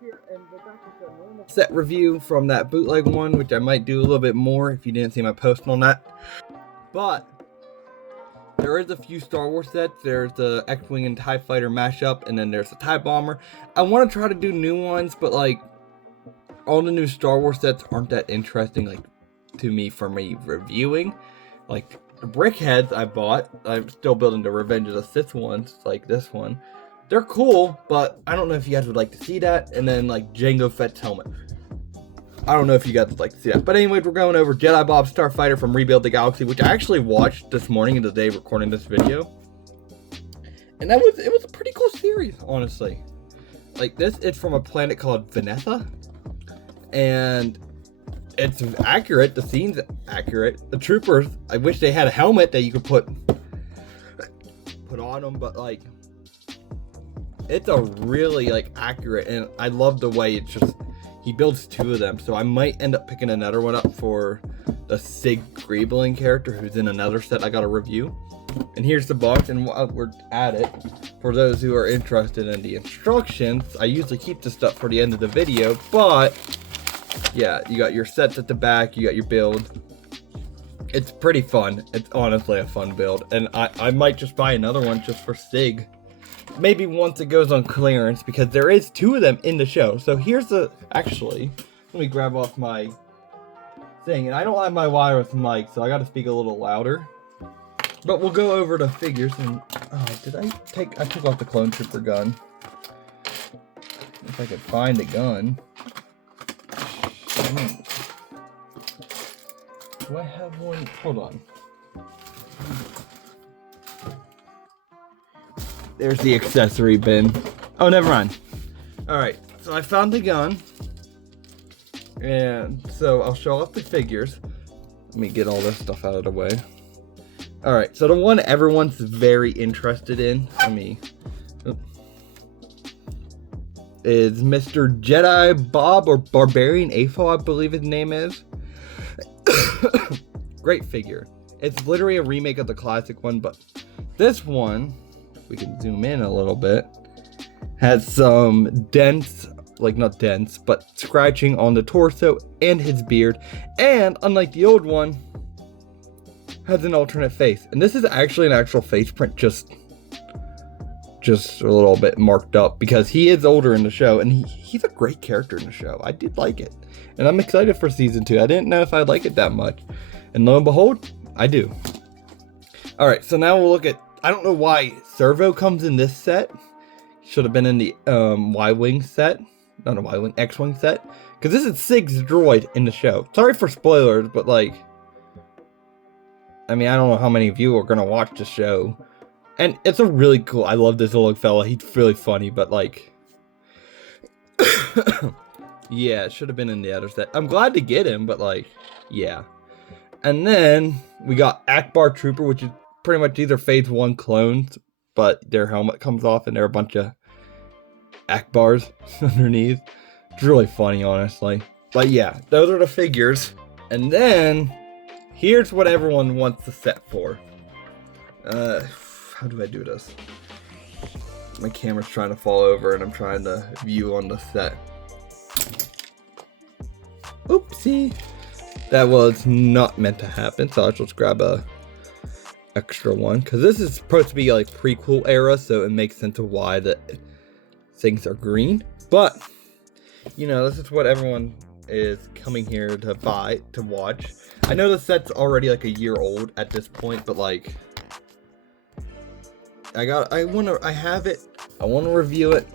here, and we're back with a normal set review from that bootleg one, which I might do a little bit more if you didn't see my post on that. But there is a few Star Wars sets. There's the X-Wing and TIE Fighter mashup, and then there's the TIE Bomber. I want to try to do new ones, but like all the new Star Wars sets aren't that interesting, like to me for me reviewing. Like the Brickheads I bought, I'm still building the Revenge of the Sith ones, like this one. They're cool, but I don't know if you guys would like to see that. And then like Jango Fett's helmet. I don't know if you guys would like to see that. But anyways, we're going over Jedi Bob Starfighter from Rebuild the Galaxy, which I actually watched this morning in the day recording this video. And it was a pretty cool series, honestly. Like this, it's from a planet called Vanessa. And it's accurate. The scene's accurate. The troopers, I wish they had a helmet that you could put on them, but like it's a really like accurate, and I love the way it's just he builds two of them. So I might end up picking another one up for the Sig Greebling character who's in another set I got a review. And here's the box, and while we're at it, for those who are interested in the instructions, I usually keep this stuff for the end of the video, but yeah, you got your sets at the back, you got your build. It's pretty fun. It's honestly a fun build, and I might just buy another one just for Sig. Maybe once it goes on clearance, because there is two of them in the show. So here's the, actually, let me grab off my thing, and I don't have my wireless mic, so I gotta speak a little louder. But we'll go over the figures, and, I took off the Clone Trooper gun. If I could find a gun. Do I have one? Hold on. There's the accessory bin. Oh, never mind. Alright, so I found the gun. And so I'll show off the figures. Let me get all this stuff out of the way. Alright, so the one everyone's very interested in, is Mr. Jedi Bob, or Barbarian Afo, I believe his name is. Great figure. It's literally a remake of the classic one, but this one, if we can zoom in a little bit, has some dense, like not dense, but scratching on the torso and his beard, and unlike the old one, has an alternate face. And this is actually an actual face print, just a little bit marked up, because he is older in the show, and he's a great character in the show. I did like it, and I'm excited for season 2. I didn't know if I'd like it that much, and lo and behold, I do. Alright, so now we'll look at, I don't know why Servo comes in this set. Should have been in the Y-Wing set, not a Y-Wing, X-Wing set, because this is Sig's droid in the show. Sorry for spoilers, but like, I mean, I don't know how many of you are gonna watch the show. And it's a really cool, I love this little fella, he's really funny, but like, yeah, it should have been in the other set. I'm glad to get him, but like, yeah. And then, we got Akbar Trooper, which is pretty much these are Phase 1 clones, but their helmet comes off and they're a bunch of Akbars underneath. It's really funny, honestly. But yeah, those are the figures. And then, here's what everyone wants the set for. How do I do this? My camera's trying to fall over and I'm trying to view on the set. Oopsie. That was not meant to happen, so I'll just grab a extra one. Because this is supposed to be like prequel era, so it makes sense of why the things are green. But, you know, this is what everyone is coming here to buy, to watch. I know the set's already like a year old at this point, but like, I have it, I want to review it,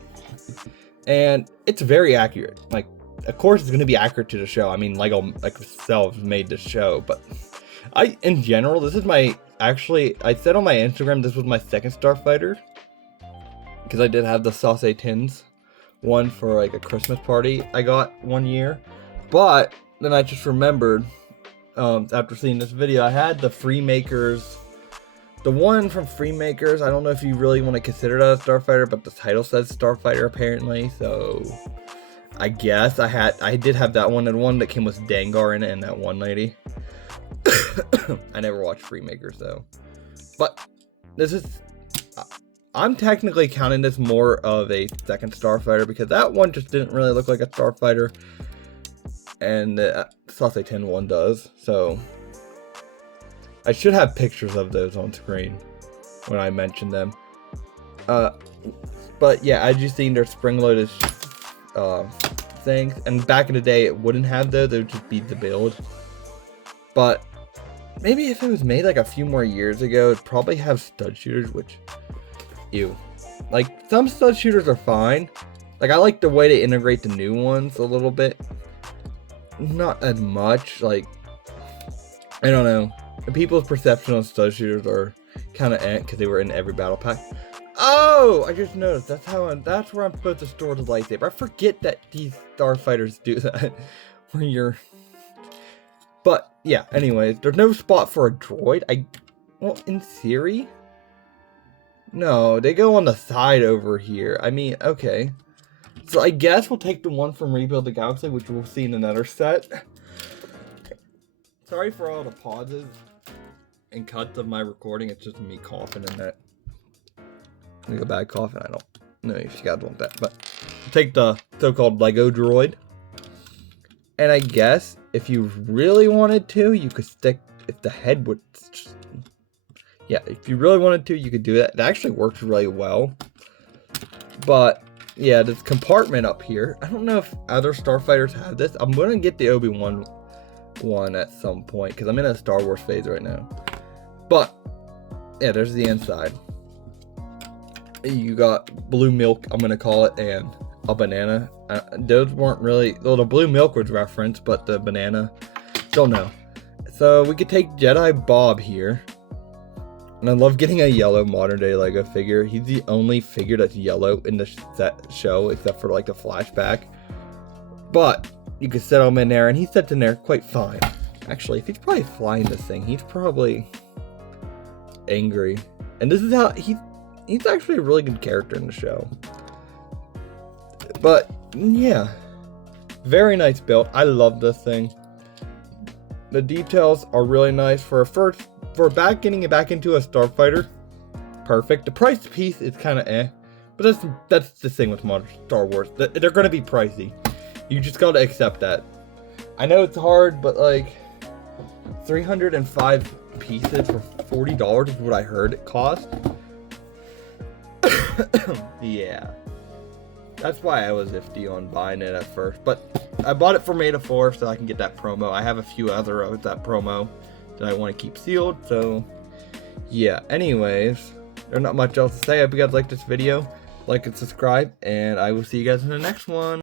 and it's very accurate. Like, of course it's going to be accurate to the show. I mean, Lego themselves made the show, but in general, this is my, actually, I said on my Instagram, this was my second Starfighter, because I did have the Sauce Tins one for like a Christmas party I got one year, but then I just remembered, after seeing this video, I had the Freemakers. The one from Freemakers, I don't know if you really want to consider that a Starfighter, but the title says Starfighter apparently, so I guess I did have that one, and one that came with Dengar in it and that one lady. I never watched Freemakers though. But this is, I'm technically counting this more of a second Starfighter because that one just didn't really look like a Starfighter, and Sausage 10 one does. So I should have pictures of those on screen when I mention them. But yeah, as you've seen, they're spring-loaded things, and back in the day, it wouldn't have those. It would just be the build. But maybe if it was made like a few more years ago, it'd probably have stud shooters, which, ew. Like, some stud shooters are fine. Like, I like the way they integrate the new ones a little bit. Not as much. Like, I don't know. People's perception of stud shooters are kind of because they were in every battle pack. Oh, I just noticed. That's where I'm supposed to store the lightsaber. I forget that these Starfighters do that. But yeah. Anyways, there's no spot for a droid. Well, in theory, no. They go on the side over here. I mean, okay. So I guess we'll take the one from Rebuild the Galaxy, which we'll see in another set. Sorry for all the pauses and cuts of my recording. It's just me coughing and that. Like a bad coughing. I don't know if you guys want that, but take the so-called Lego droid, and I guess if you really wanted to, you could stick, if the head would just, yeah, if you really wanted to, you could do that. It actually works really well. But yeah, this compartment up here, I don't know if other Starfighters have this. I'm gonna get the Obi-Wan one at some point because I'm in a Star Wars phase right now. But yeah, there's the inside. You got blue milk, I'm gonna call it, and a banana. Those weren't really, well, the blue milk was referenced, but the banana, don't know. So we could take Jedi Bob here, and I love getting a yellow modern day Lego figure. He's the only figure that's yellow in the show, except for like the flashback. But you could set him in there, and he sits in there quite fine. Actually, if he's probably flying this thing, he's probably angry. And this is how he's actually a really good character in the show. But yeah, very nice build. I love this thing. The details are really nice for getting it back into a Starfighter. Perfect. The price piece is kind of but that's the thing with modern Star Wars. They're going to be pricey. You just got to accept that. I know it's hard, but like 305 pieces for $40 is what I heard it cost. Yeah, that's why I was iffy on buying it at first, but I bought it for Meta 4 so I can get that promo. I have a few other of that promo that I want to keep sealed, so yeah. Anyways, there's not much else to say. I hope you guys liked this video. Like and subscribe, and I will see you guys in the next one.